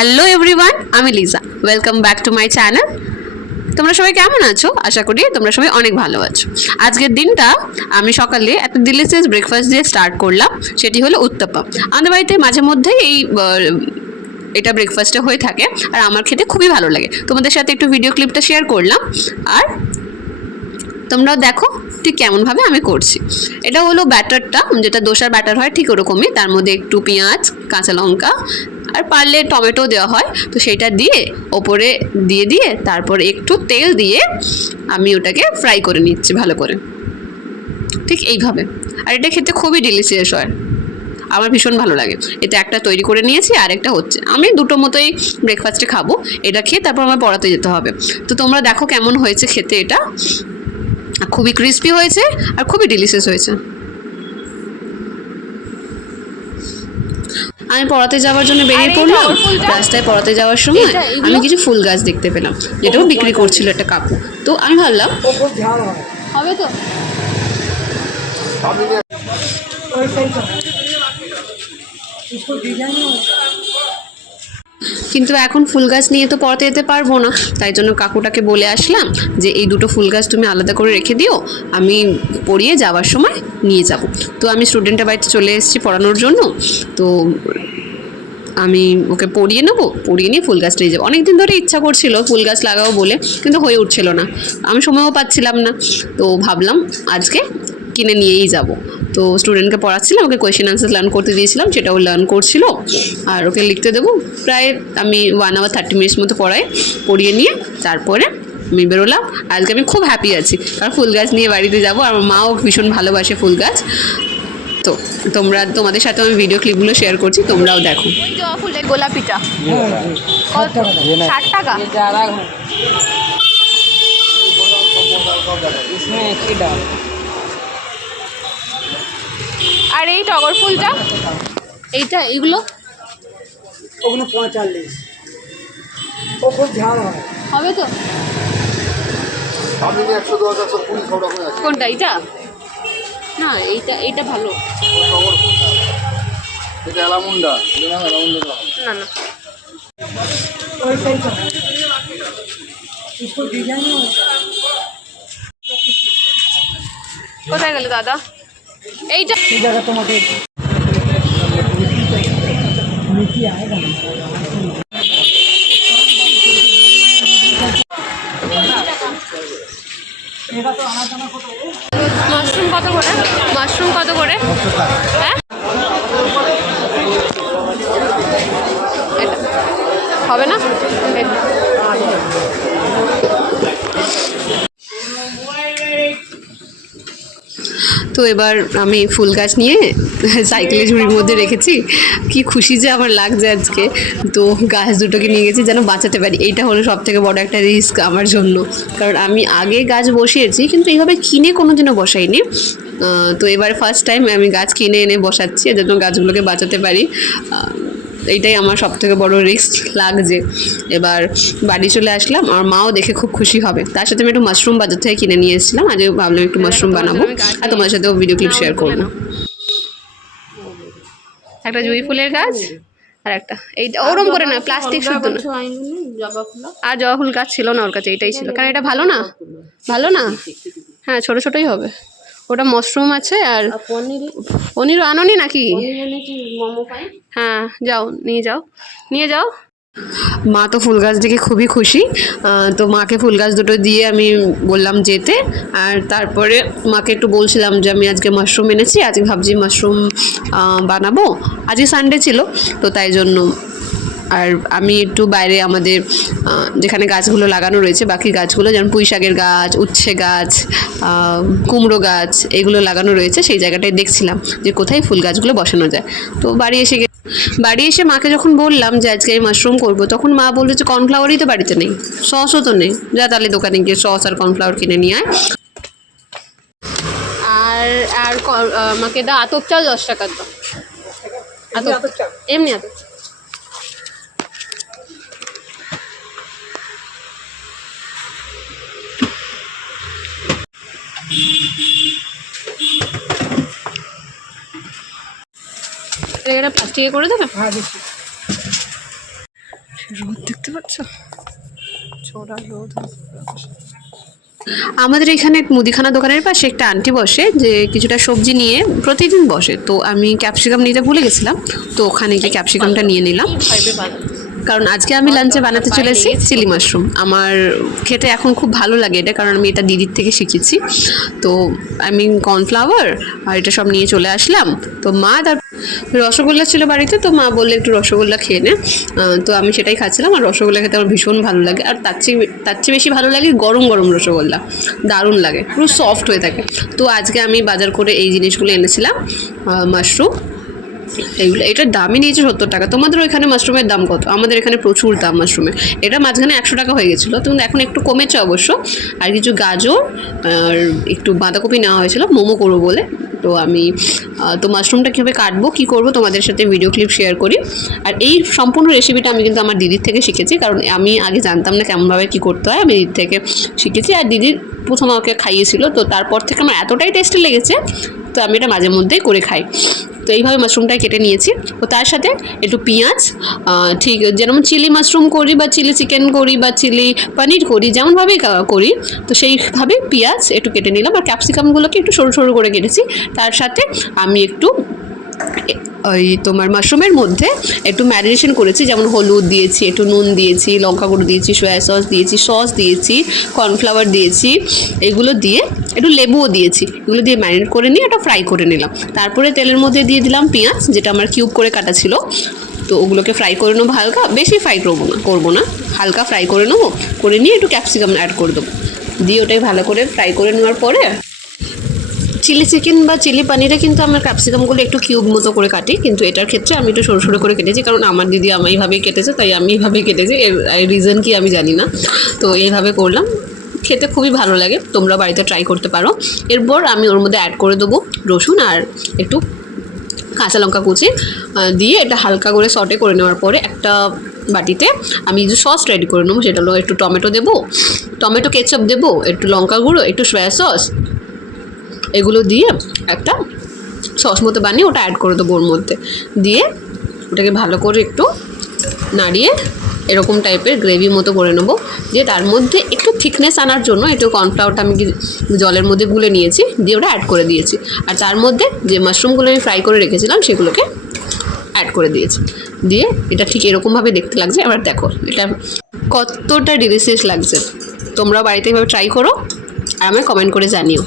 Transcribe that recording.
Hello everyone, আমি Liza. Welcome back to my channel. তোমরা সবাই কেমন আছো? আশা করি তোমরা সবাই অনেক ভালো আছো। আজকের দিনটা আমি সকালে একটা ডিলিশিয়াস ব্রেকফাস্ট দিয়ে স্টার্ট করলাম, সেটি হলো উত্তাপা। আমাদের বাড়িতে মাঝে মধ্যেই এটা ব্রেকফাস্টে হয়ে থাকে, আর আমার খেতে খুবই ভালো লাগে। তোমাদের সাথে একটু ভিডিও ক্লিপটা শেয়ার করলাম, আর তোমরাও দেখো ঠিক কেমনভাবে আমি করছি। এটা হলো ব্যাটারটা, যেটা দোসার ব্যাটার হয় ঠিক ওরকমই। তার মধ্যে একটু পেঁয়াজ, কাঁচা লঙ্কা আর পারলে টমেটো দেওয়া হয়, তো সেইটা দিয়ে ওপরে দিয়ে তারপরে একটু তেল দিয়ে আমি ওটাকে ফ্রাই করে নিচ্ছি ভালো করে, ঠিক এইভাবে। আর এটা খেতে খুবই ডিলিশিয়াস হয়, আমার ভীষণ ভালো লাগে। এটা একটা তৈরি করে নিয়েছি, আর একটা হচ্ছে। আমি দুটো মতোই ব্রেকফাস্টে খাবো। এটা খেয়ে তারপর আমার পড়াতে যেতে হবে। তো তোমরা দেখো কেমন হয়েছে খেতে। এটা খুবই ক্রিস্পি হয়েছে আর খুবই ডিলিশিয়াস হয়েছে। আমি পড়াতে যাওয়ার জন্য বেরিয়ে পড়লাম। রাস্তায় পড়াতে যাওয়ার সময় আমি কিছু ফুল গাছ দেখতে পেলাম, যেটাও বিক্রি করছিল একটা কাকু। তো আমি ভাবলাম হবে তো। কিন্তু এখন ফুল গাছ নিয়ে তো পড়াতে যেতে পারবো না, তাই জন্য কাকুটাকে বলে আসলাম যে এই দুটো ফুল গাছ তুমি আলাদা করে রেখে দিও, আমি পড়িয়ে যাওয়ার সময় নিয়ে যাব। তো আমি স্টুডেন্টের বাড়িতে চলে এসেছি পড়ানোর জন্য। তো আমি ওকে পড়িয়ে নেবো, পড়িয়ে নিয়ে ফুল গাছটা নিয়ে যাবো। অনেকদিন ধরে ইচ্ছা করছিল ফুল গাছ লাগাবো বলে, কিন্তু হয়ে উঠছিল না, আমি সময়ও পাচ্ছিলাম না। তো ভাবলাম আজকে কিনে নিয়েই যাব। তো স্টুডেন্টকে পড়াচ্ছিলাম, ওকে কোয়েশ্চেন আনসার লার্ন করতে দিয়েছিলাম, সেটাও লার্ন করছিল। আর ওকে লিখতে দেবো প্রায় আমি 1 hour 30 minutes মতো পড়িয়ে নিয়ে তারপরে আমি বেরোলাম। আজকে আমি খুব হ্যাপি আছি, কারণ ফুল গাছ নিয়ে বাড়িতে যাব। আর আমার মাও ভীষণ ভালোবাসে ফুল গাছ। তো তোমাদের সাথে আমি ভিডিও ক্লিপগুলো শেয়ার করছি, তোমরাও দেখো। ওই জবা ফুলের গোলাপিটা 60 টাকা। আর এই টগর ফুলটা, এইটা, এইগুলো ওগুলো 45, ও খুব ঝাল হয়। হবে তো? কোনটা? এইটা না, এইটা ভালো। না না, ওই সাইজটা इसको डिजाइन में কোথায় গেল দাদা? এইটা এই জায়গা তোমাকে মিষ্টি আएगा এটা তো আমার জানা কত। মাশরুম কত করে? মাশরুম কত করে? হ্যাঁ, এটা হবে না। তো এবার আমি ফুল গাছ নিয়ে সাইকেলের ঝুড়ির মধ্যে রেখেছি। কি খুশি যে আমার লাগছে আজকে। তো গাছ দুটোকে নিয়ে গেছি যেন বাঁচাতে পারি। এইটা হলো সবথেকে বড় একটা রিস্ক আমার জন্য, কারণ আমি আগে গাছ বসিয়েছি কিন্তু এইভাবে কিনে কোনোদিনও বসাইনি। তো এবার ফার্স্ট টাইম আমি গাছ কিনে এনে বসাচ্ছি, যাতে গাছগুলোকে বাঁচাতে পারি। এইটাই আমার সবথেকে বড় রিস্ক লাগছে। এবার বাড়ি চলে আসলাম, আর মাও দেখে খুব খুশি হবে। তার সাথে আমি একটু মাশরুম বাজার থেকে কিনে নিয়ে এসেছিলাম। আজকে ভাবলাম একটু মাশরুম বানাবো, আর তোমার সাথেও ভিডিও ক্লিপ শেয়ার করবো। একটা জুঁই ফুলের গাছ আর একটা এইটা ওরম করে না, প্লাস্টিক শুদ্ধ না। আর জবা ফুল গাছ ছিল না ওর কাছে, এটাই ছিল। কারণ এটা ভালো না, ভালো না। হ্যাঁ, ছোট ছোটই হবে। ওটা মাশরুম আছে। আর পনিরও আনোনি নাকি? হ্যাঁ, যাও নিয়ে যাও। মা তো ফুল গাছ দেখে খুবই খুশি। তো মাকে ফুল গাছ দুটো দিয়ে আমি বললাম যেতে। আর তারপরে মাকে একটু বলছিলাম যে আমি আজকে মাশরুম এনেছি, আজকে ভাবছি মাশরুম বানাবো। আজকে সানডে ছিল, তো তাই জন্য। আর আমি একটু বাইরে আমাদের যেখানে গাছগুলো লাগানো রয়েছে, বাকি গাছগুলো যেমন পুঁই শাকের গাছ, উচ্ছে গাছ, কুমড়ো গাছ, এগুলো লাগানো রয়েছে, সেই জায়গাটায় দেখছিলাম যে কোথায় ফুল গাছগুলো বসানো যায়। তো বাড়ি এসে মাকে যখন বললাম যে আজকে আমি মাশরুম করবো, তখন মা বললো যে কর্নফ্লাওয়ারই তো বাড়িতে নেই, সসও তো নেই, যা তাহলে দোকানে গিয়ে সস আর কর্নফ্লাওয়ার কিনে নিয়ে আয়। আর আর আমাকে দা আতপ চাল 10 টাকার দাও। এমনি আতপ। এটা প্লাস্টিকে করে দেবে? হ্যাঁ দিচ্ছি। রোদ দেখতে পাচ্ছ, চড়া রোদ। আমাদের এখানে এক মুদিখানা দোকানের পাশে একটা আন্টি বসে, যে কিছুটা সবজি নিয়ে প্রতিদিন বসে। তো আমি ক্যাপসিকাম নিতে ভুলে গেছিলাম, তো ওখানে গিয়ে ক্যাপসিকামটা নিয়ে নিলাম। কারণ আজকে আমি লাঞ্চে বানাতে চলেছি চিলি মাশরুম। আমার খেতে এখন খুব ভালো লাগে এটা, কারণ আমি এটা দিদির থেকে শিখেছি। তো আমি কর্নফ্লাওয়ার আর এটা সব নিয়ে চলে আসলাম। তো মা তার রসগোল্লা ছিল বাড়িতে, তো মা বললে একটু রসগোল্লা খেয়ে নে। তো আমি সেটাই খাচ্ছিলাম। আর রসগোল্লা খেতে আমার ভীষণ ভালো লাগে, আর তার চেয়ে বেশি ভালো লাগে গরম গরম রসগোল্লা, দারুণ লাগে, পুরো সফট হয়ে থাকে। তো আজকে আমি বাজার করে এই জিনিসগুলো এনেছিলাম, মাশরুম এইগুলো। এটার দামই নিয়েছে 70 টাকা। তোমাদের ওইখানে মাশরুমের দাম কত? আমাদের এখানে প্রচুর দাম মাশরুমের। এটা মাঝখানে 100 টাকা হয়ে গেছিলো, তো এখন একটু কমেছে অবশ্য। আর কিছু গাজর আর একটু বাঁধাকপি নেওয়া হয়েছিল মোমো করবো বলে। তো আমি তো মাশরুমটা কীভাবে কাটবো, কী করবো, তোমাদের সাথে ভিডিও ক্লিপ শেয়ার করি। আর এই সম্পূর্ণ রেসিপিটা আমি কিন্তু আমার দিদির থেকে শিখেছি, কারণ আমি আগে জানতাম না কেমনভাবে কী করতে হয়। আমি দিদির থেকে শিখেছি, আর দিদির প্রথম আমাকে খাইয়েছিল। তো তারপর থেকে আমার এতটাই টেস্টি লেগেছে, তো আমি এটা মাঝে মধ্যেই করে খাই। তো এইভাবে মাশরুমটা কেটে নিয়েছি। ও তার সাথে একটু পেঁয়াজ, ঠিক যেমন চিলি মাশরুম করি বা চিলি চিকেন করি বা চিলি পনির করি, যেমনভাবেই করি, তো সেইভাবে পেঁয়াজ একটু কেটে নিলাম। আর ক্যাপসিকামগুলোকে একটু সরু সরু করে কেটেছি। তার সাথে আমি একটু ওই তোমার মাশরুমের মধ্যে একটু ম্যারিনেশন করেছি, যেমন হলুদ দিয়েছি, একটু নুন দিয়েছি, লঙ্কা গুঁড়ো দিয়েছি, সয়া সস দিয়েছি, কর্নফ্লাওয়ার দিয়েছি, এগুলো দিয়ে একটু লেবুও দিয়েছি। এগুলো দিয়ে ম্যারিনেট করে নিয়ে এটা ফ্রাই করে নিলাম। তারপরে তেলের মধ্যে দিয়ে দিলাম পেঁয়াজ, যেটা আমার কিউব করে কাটা ছিল। তো ওগুলোকে ফ্রাই করে নেবো হালকা, বেশি ফ্রাই করবো না, হালকা ফ্রাই করে নেবো। করে নিয়ে একটু ক্যাপসিকাম অ্যাড করে দেবো, দিয়ে ওটাই ভালো করে ফ্রাই করে নেওয়ার পরে চিলি চিকেন বা চিলি পনিরে কিন্তু আমার ক্যাপসিকামগুলো একটু কিউব মতো করে কাটি, কিন্তু এটার ক্ষেত্রে আমি একটু সরু সরু করে কেটেছি, কারণ আমার দিদি আমি এইভাবেই কেটেছে, তাই আমি এইভাবেই কেটেছি। এর রিজন কি আমি জানি না, তো এইভাবে করলাম। খেতে খুবই ভালো লাগে, তোমরা বাড়িতে ট্রাই করতে পারো। এরপর আমি ওর মধ্যে অ্যাড করে দেবো রসুন আর একটু কাঁচা লঙ্কা কুচি দিয়ে এটা হালকা করে সটে করে নেওয়ার পরে একটা বাটিতে আমি যে সস রেডি করে নেবো। সেটা হলো একটু টমেটো দেবো, টমেটো কেচাপ দেবো, একটু লঙ্কা গুঁড়ো, একটু সয়া সস, এগুলো দিয়ে একটা সস মতো বানিয়ে ওটা অ্যাড করে দেবো ওর মধ্যে। দিয়ে ওটাকে ভালো করে একটু নাড়িয়ে এরকম টাইপের গ্রেভি মতো করে নেবো। দিয়ে তার মধ্যে একটু থিকনেস আনার জন্য একটু কর্নফ্লাওয়ারটা আমি জলের মধ্যে গুলে নিয়েছি, দিয়ে ওটা অ্যাড করে দিয়েছি। আর তার মধ্যে যে মাশরুমগুলো আমি ফ্রাই করে রেখেছিলাম সেগুলোকে অ্যাড করে দিয়েছি। দিয়ে এটা ঠিক এরকমভাবে দেখতে লাগছে। এবার দেখো এটা কতটা ডিলিশিয়াস লাগছে। তোমরা বাড়িতে এভাবে ট্রাই করো আর আমায় কমেন্ট করে জানিও।